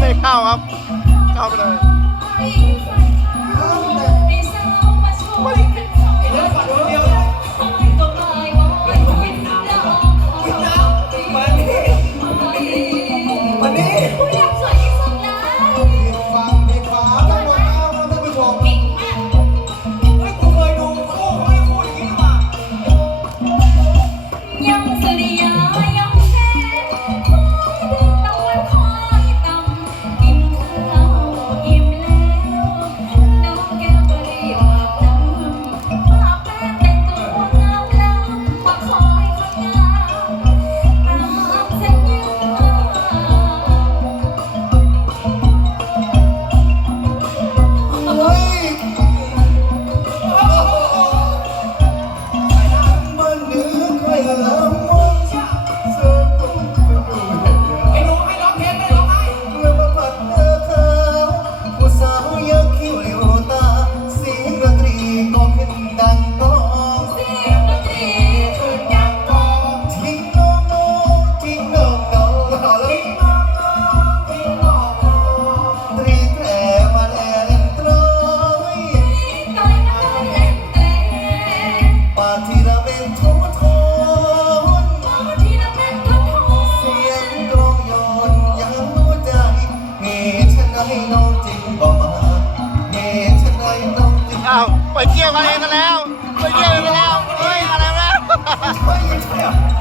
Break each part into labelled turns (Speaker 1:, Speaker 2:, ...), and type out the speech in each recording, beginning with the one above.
Speaker 1: ไม่
Speaker 2: เข้า
Speaker 3: ครับ เข้าไปเลย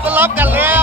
Speaker 1: ก็รับกั
Speaker 4: น
Speaker 1: แล้ว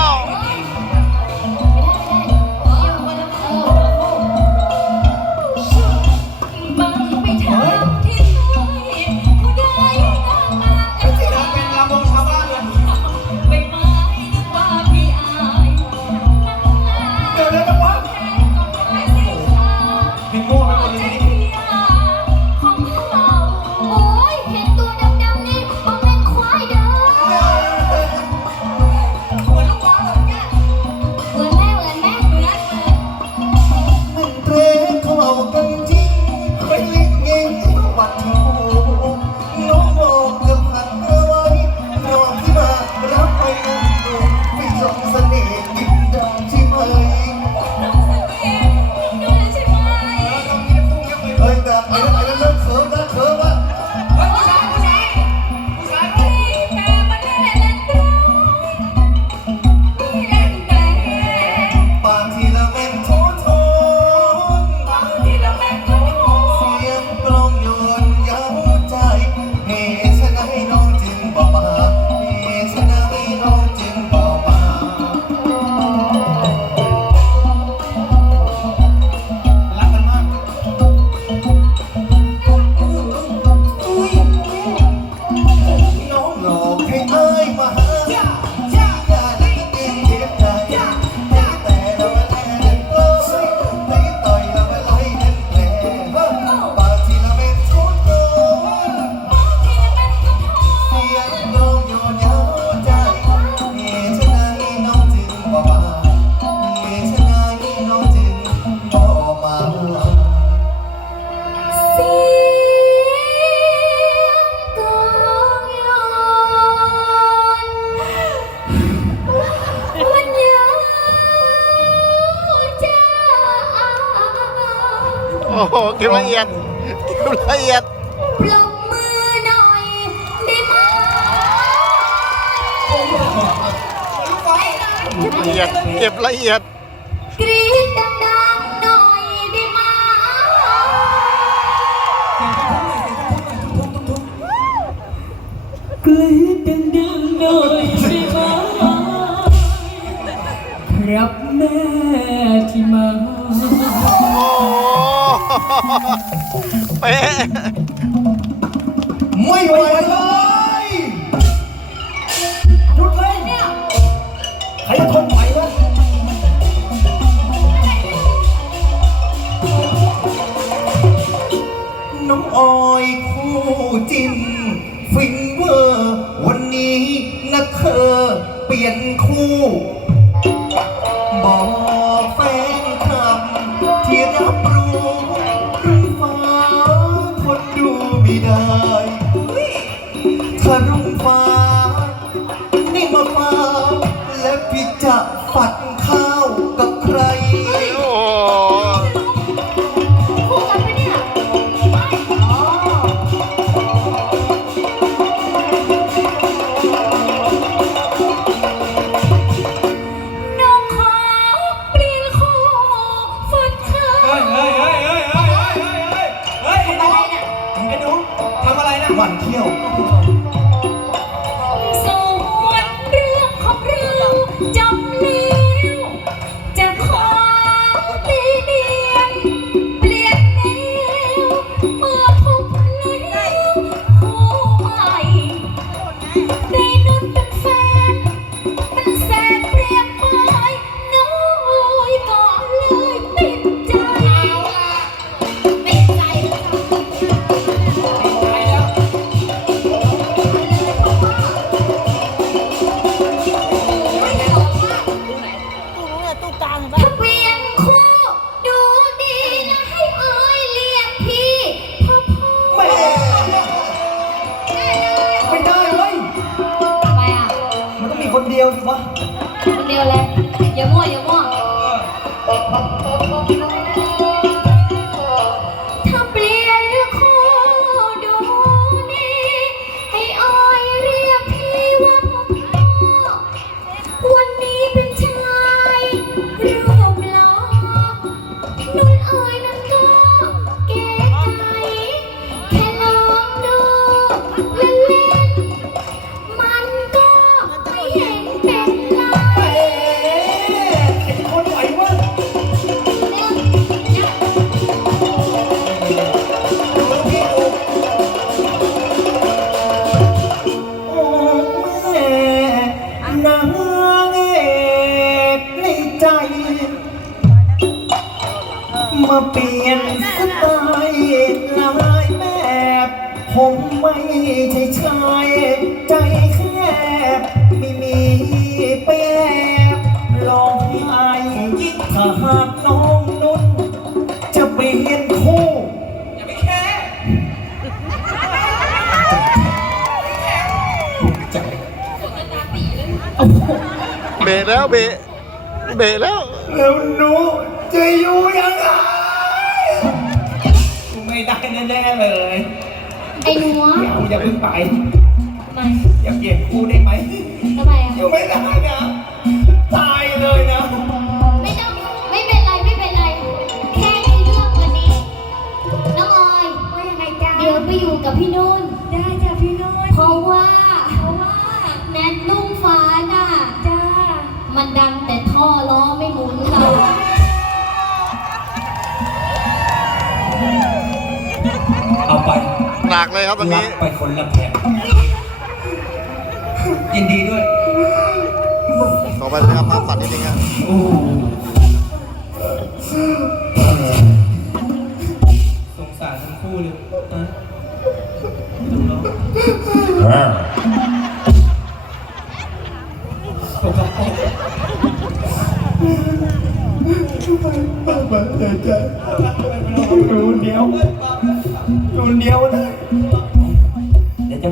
Speaker 1: ก็บละ
Speaker 2: เอียด
Speaker 1: เก็
Speaker 2: ละเอีย
Speaker 1: ดเก็
Speaker 4: บละเอีย
Speaker 2: ดกละ
Speaker 3: เอียดก
Speaker 1: รี๊ด
Speaker 3: ดั
Speaker 1: งๆหน่อยได้ไหม
Speaker 5: กรีดดังๆหน่อยได้ไหมครับแม่
Speaker 3: เป๊ะ
Speaker 2: ไม่ไหวเลยหยุดเลย
Speaker 1: เนี่ยใคร
Speaker 3: ทน
Speaker 2: ไห
Speaker 1: ววะ
Speaker 3: น้องออยคู่จิ้นฟินเวอร์
Speaker 1: วันนี้นะ
Speaker 3: เธอเปลี่ยนคู่บอก มันเที่
Speaker 1: ยว Oh, oh, oh, oh, oh. ผมไม่ใช่ชายใจแคบไม่มีแป๊บลองให้ถ้าหากน้องนุ่น จะเปลี่ยนคู่
Speaker 2: อย่าไปแค่
Speaker 5: เบะแล้วเบะเบะแล้ว
Speaker 1: แล้วหนูจะอยู่ยังไง
Speaker 2: กูไม่ได้แน่ๆเลย
Speaker 3: ไอ้หนัว
Speaker 1: อย่าอย่าเพิ่งไป
Speaker 3: ทำไม
Speaker 1: อย่าเปลี่ยนคู่ได้ไหม
Speaker 3: ทำไมอะ
Speaker 1: อยู่ไม่ได้นะตายเลยนะ
Speaker 3: ไม่ต้องไม่เป็นไรไม่เป็นไร แค่ในเรื่องวันนี้ น้องออย ว่ายังไงจ้าเดี๋ยวไปอยู่กับพี่นุ่น ได้จ้ะพี่นุ่นเพราะว่า เพราะว่าแนทนุ่งฟ้าน่ะ จ้า มันดังแต่ท่อล้อไม่หมุน
Speaker 5: หนักเลยครับวัน
Speaker 2: รั
Speaker 5: นี้
Speaker 2: บไปคนละแผ่นยินดีด้วย
Speaker 5: ต่อไปนะครับภาพตัดนิดนึงครับ
Speaker 2: โอ้สงสารทั้งคู่เลยนะตกกระป๋อง
Speaker 1: อยู่เดียวอยู่เดียวนะ
Speaker 2: เดี๋ยวจะ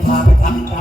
Speaker 2: พาไปทำใจ